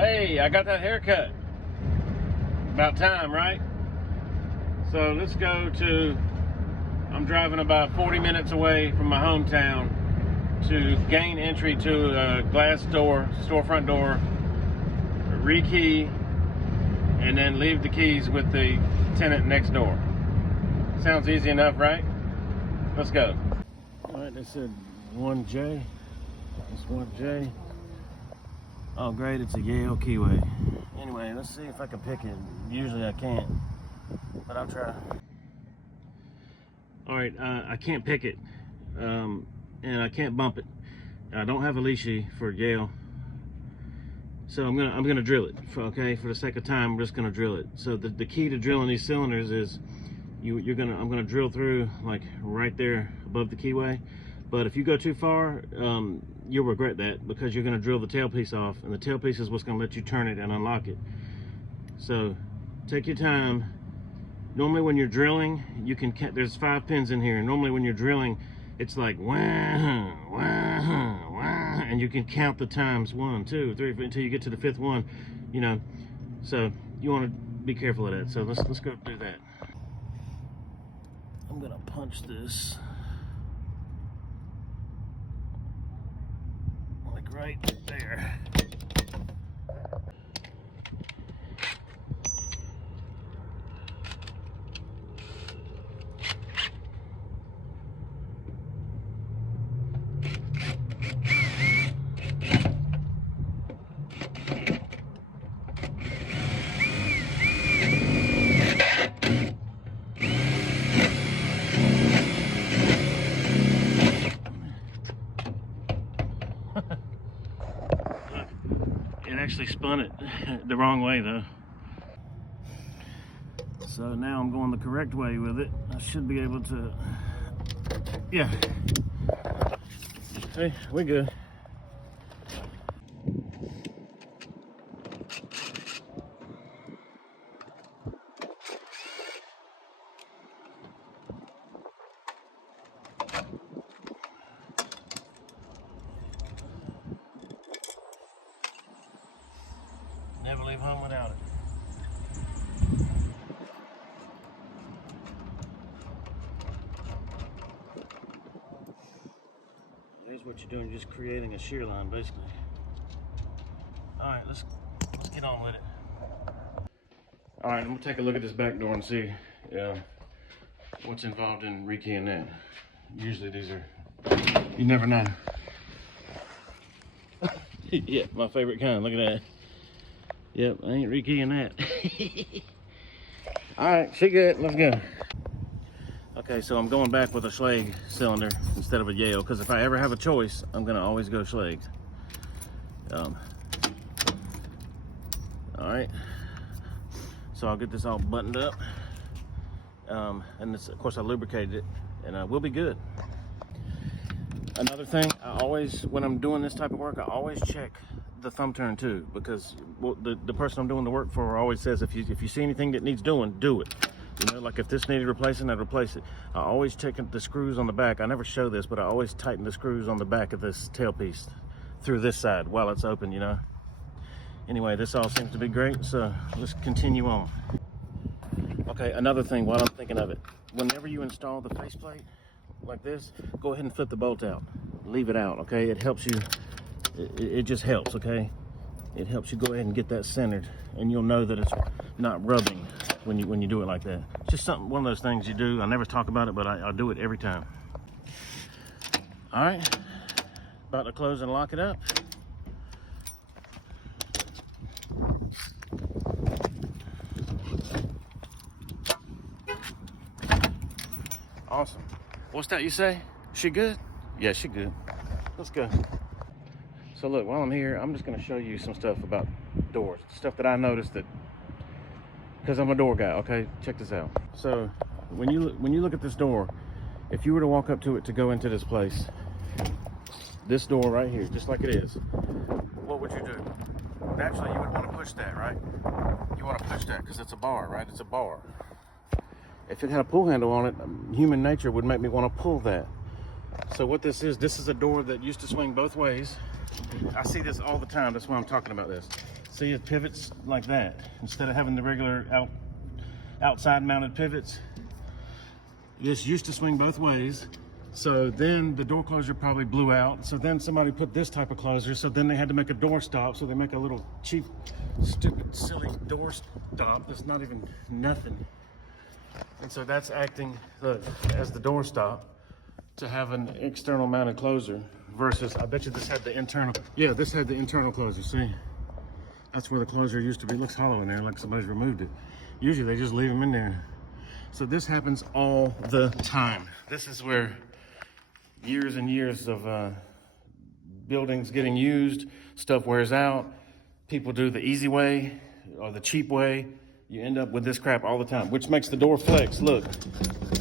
Hey, I got that haircut. About time, right? So let's go to, I'm driving about 40 minutes away from my hometown to gain entry to a glass door, storefront door, rekey, and then leave the keys with the tenant next door. Sounds easy enough, right? Let's go. All right, they said 1J. It's 1J. Oh, great, it's a Yale keyway. Anyway, let's see if I can pick it. Usually I can't, but I'll try. All right, I can't pick it, and I can't bump it. I don't have a leashy for Yale, so I'm gonna drill it. For the sake of time, I'm just gonna drill it. So the key to drilling these cylinders is I'm gonna drill through like right there above the keyway. But if you go too far, you'll regret that, because you're going to drill the tailpiece off, and the tailpiece is what's going to let you turn it and unlock it. So take your time. Normally when you're drilling, you can there's 5 pins in here. Normally when you're drilling, it's like wah, wah, wah, and you can count the times 1, 2, 3 until you get to the 5th one. You know, so you want to be careful of that. So let's go do that. I'm gonna punch this. Right there. It actually spun it the wrong way though. So now I'm going the correct way with it. I should be able to, yeah. Hey, we're good. Never leave home without it. Here's what you're doing, you're just creating a shear line basically. Alright, let's get on with it. Alright, I'm gonna take a look at this back door and see what's involved in rekeying that. Usually these are, you never know. Yeah, my favorite kind, look at that. Yep, I ain't rekeying that. Alright, she good, let's go. Okay, so I'm going back with a Schlage cylinder instead of a Yale, because if I ever have a choice, I'm gonna always go Schlage. Alright, so I'll get this all buttoned up. And this, of course I lubricated it, and we'll be good. Another thing, I always, when I'm doing this type of work, I always check the thumb turn too, because the person I'm doing the work for always says if you see anything that needs doing, do it. You know, like if this needed replacing, I'd replace it. I always check the screws on the back. I never show this, but I always tighten the screws on the back of this tailpiece through this side while it's open, you know. Anyway, this all seems to be great, so let's continue on. Okay, another thing while I'm thinking of it. Whenever you install the faceplate like this, go ahead and flip the bolt out. Leave it out, okay? It helps you, it just helps, okay? It helps you go ahead and get that centered, and you'll know that it's not rubbing when you do it like that. It's just one of those things you do. I never talk about it, but I do it every time. All right, about to close and lock it up. Awesome. What's that you say? She good? Yeah, she good. Let's go. So look, while I'm here, I'm just gonna show you some stuff about doors. Stuff that I noticed that, because I'm a door guy, okay? Check this out. So when you look at this door, if you were to walk up to it to go into this place, this door right here, just like it is, what would you do? Naturally, you would want to push that, right? You want to push that because it's a bar, right? It's a bar. If it had a pull handle on it, human nature would make me want to pull that. So what this is a door that used to swing both ways. I see this all the time, that's why I'm talking about this. See, it pivots like that. Instead of having the regular outside mounted pivots, this used to swing both ways. So then the door closure probably blew out. So then somebody put this type of closure. So then they had to make a door stop. So they make a little cheap, stupid, silly door stop that's not even nothing. And so that's acting, look, as the door stop to have an external mounted closer versus, I bet you this had the internal, yeah, this had the internal closer, see? That's where the closer used to be. It looks hollow in there, like somebody's removed it. Usually they just leave them in there. So this happens all the time. This is where years and years of buildings getting used, stuff wears out, people do the easy way or the cheap way. You end up with this crap all the time, which makes the door flex. Look,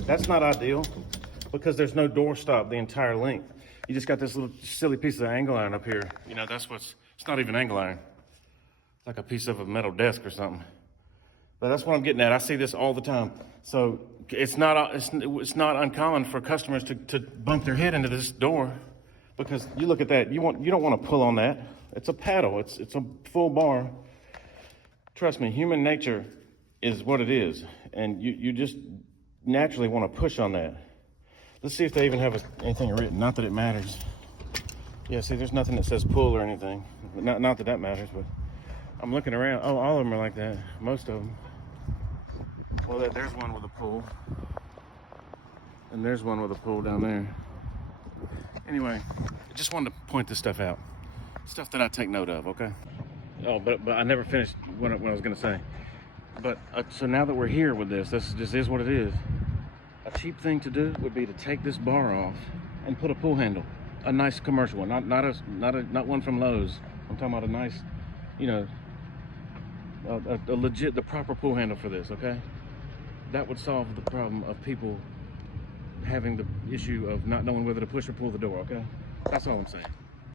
that's not ideal because there's no door stop the entire length. You just got this little silly piece of angle iron up here. You know, it's not even angle iron. It's like a piece of a metal desk or something. But that's what I'm getting at. I see this all the time. So it's not uncommon for customers to bump their head into this door because you look at that, you don't want to pull on that. It's a paddle, it's a full bar. Trust me, human nature is what it is. And you just naturally want to push on that. Let's see if they even have anything written. Not that it matters. Yeah, see, there's nothing that says pull or anything. Not that that matters, but I'm looking around. Oh, all of them are like that. Most of them. Well, there's one with a pull. And there's one with a pull down there. Anyway, I just wanted to point this stuff out. Stuff that I take note of, okay? Oh, but I never finished what I was going to say. But so now that we're here with this just is what it is. A cheap thing to do would be to take this bar off and put a pull handle, a nice commercial one, not one from Lowe's. I'm talking about a nice, you know, a legit, the proper pull handle for this. Okay, that would solve the problem of people having the issue of not knowing whether to push or pull the door. Okay, that's all I'm saying.